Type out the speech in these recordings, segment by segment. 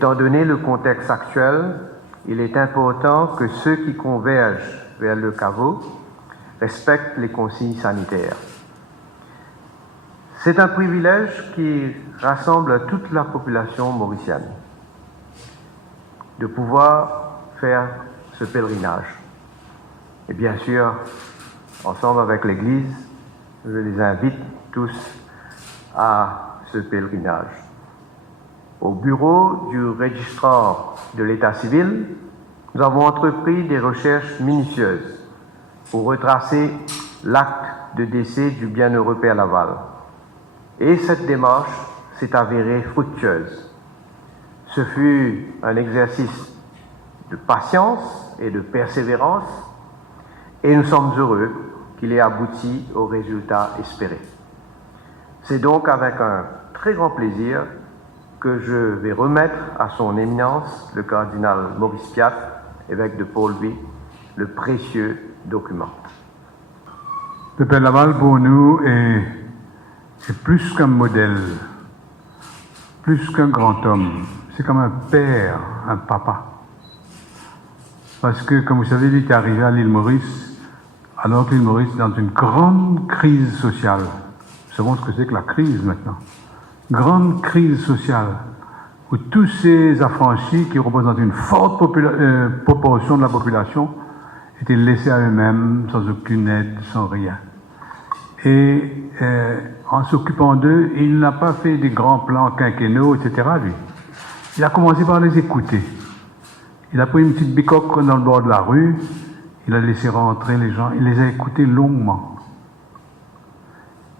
Étant donné le contexte actuel, il est important que ceux qui convergent vers le caveau respectent les consignes sanitaires. C'est un privilège qui rassemble toute la population mauricienne de pouvoir faire ce pèlerinage. Et bien sûr, ensemble avec l'Église, je les invite tous à ce pèlerinage. Au bureau du registrar de l'État civil, nous avons entrepris des recherches minutieuses pour retracer l'acte de décès du bienheureux Père Laval. Et cette démarche s'est avérée fructueuse. Ce fut un exercice de patience et de persévérance, et nous sommes heureux qu'il ait abouti au résultat espéré. C'est donc avec un très grand plaisir que je vais remettre à son éminence, le cardinal Maurice Piat, évêque de Port-Louis, le précieux document. Le Père Laval, pour nous, est plus qu'un modèle, plus qu'un grand homme. C'est comme un père, un papa. Parce que, comme vous savez, il est arrivé à l'île Maurice, alors que l'île Maurice est dans une grande crise sociale. Nous savons ce que c'est que la crise maintenant. Grande crise sociale, où tous ces affranchis qui représentent une forte proportion de la population étaient laissés à eux-mêmes, sans aucune aide, sans rien. Et en s'occupant d'eux, il n'a pas fait des grands plans quinquennaux, etc. lui. Il a commencé par les écouter. Il a pris une petite bicoque dans le bord de la rue, il a laissé rentrer les gens, il les a écoutés longuement.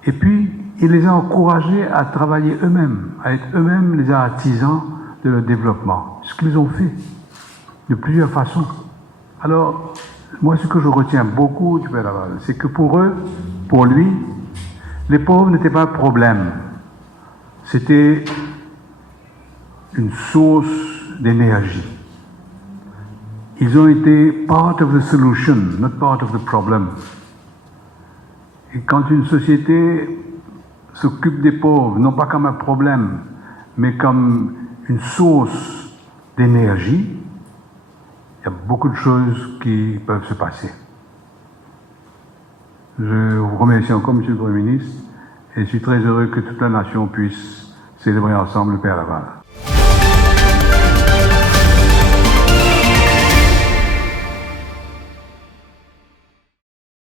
Et puis, il les a encouragés à travailler eux-mêmes, à être eux-mêmes les artisans de leur développement. Ce qu'ils ont fait, de plusieurs façons. Alors, moi, ce que je retiens beaucoup du Père Laval, c'est que pour eux, pour lui, les pauvres n'étaient pas un problème. C'était une source d'énergie. Ils ont été part of the solution, not part of the problem. Et quand une société s'occupe des pauvres, non pas comme un problème, mais comme une source d'énergie, il y a beaucoup de choses qui peuvent se passer. Je vous remercie encore, Monsieur le Premier ministre, et je suis très heureux que toute la nation puisse célébrer ensemble le Père Laval.